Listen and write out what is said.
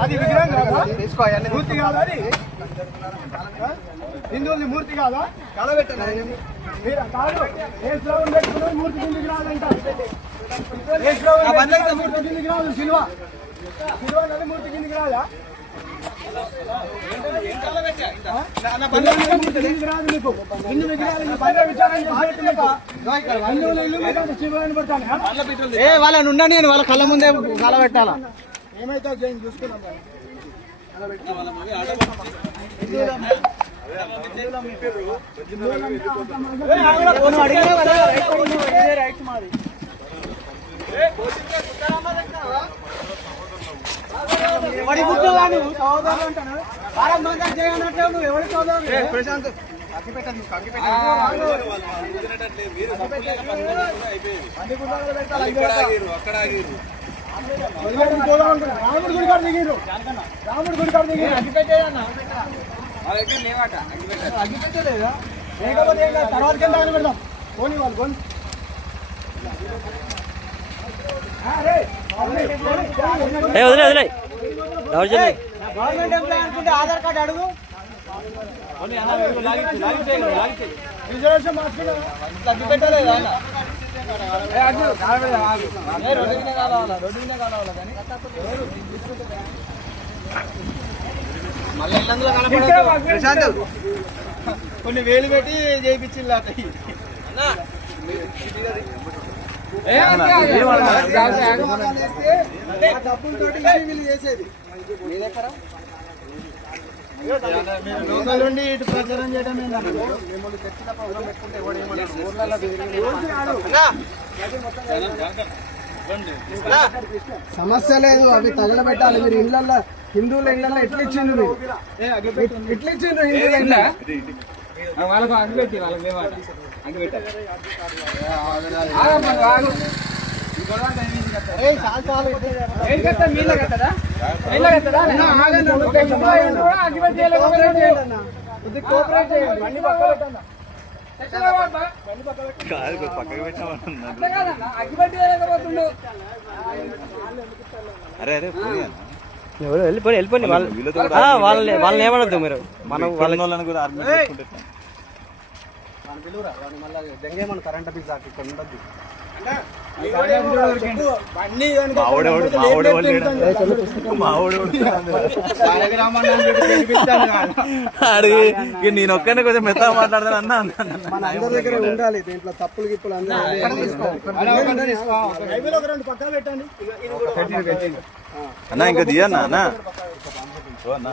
అది విగ్రహం కాదా మూర్తి కాదా అది హిందువులది మూర్తి కాదా మీరు కాదు ఏ శ్లోకం మూర్తి కిందికి రాదంట ఏ మూర్తి కిందికి రాదు శిల్వ శిల్వ అనేది మూర్తి కిందికి రాదా ఏ వాళ్ళని ఉండని వాళ్ళ కళ్ళ ముందే కళ పెట్టాలా ఏమైతే చూసుకున్నాం కానీ. ఎవడి బుద్ధి వాడు సోదరులు అంటాను వారం మంది నువ్వు ఎవరి సోదరులు ప్రశాంత్. రాముడి గుడి కాడ దిగిర్రు రాముడి గుడి కాడ దిగిర్రు అగ్గి పెట్టేదన్నా అగ్గి పెట్టలేదా లేకపోతే ఏం కాదు. తర్వాత కింద పెడదాం పోనీ వాళ్ళు. ఏ వదిలే వదిలే గవర్నమెంట్ ఎంప్లాయ్ అనుకుంటే ఆధార్ కార్డు అడుగు. రిజర్వేషన్ మార్చుకున్నా అగ్గి పెట్టలేదా రోడ్డు మీద కావాలా రోడ్డు మీద కావాలా కానీ మళ్ళీ ఇల్లందులో కనపడదు ప్రశాంత్ కొన్ని వేలు పెట్టి అట్ట డబ్బులతోటి ఇటు ప్రచారం చేయడం మిమ్మల్ని తెచ్చిన పెట్టుకుంటే సమస్య లేదు అవి తగలబెట్టాలి. మీరు ఇళ్ళల్లో హిందువుల ఇళ్ళల్లో ఎట్లా ఇచ్చిండ్రు మీరు ఎట్లా ఇచ్చిండ్రు హిందువుల ఇళ్ళ? వాళ్ళకు అగ్గిపెట్టి వాళ్ళకి బండి పక్కన పెట్టండి అరే అరే. ఎవరు? వెళ్ళిపోయి వెళ్ళిపోయి వాళ్ళు వాళ్ళని వాళ్ళని ఏమనొద్దు మీరు. మనం వాళ్ళని కూడా ఆర్గ్యుమెంట్ పెట్టుకుంటే ఎట్లా? దెంగేమని కరెంట్ బిల్ దాకా ఇక్కడ ఉండద్దు అడిగి నేను ఒక్కనే కొంచెం మెత్తగా మాట్లాడతాను అన్న మన అందరి దగ్గర ఉండాలి దీంట్లో తప్పులు గిప్పులు అందరూ అన్న ఇంకా ఓ అన్న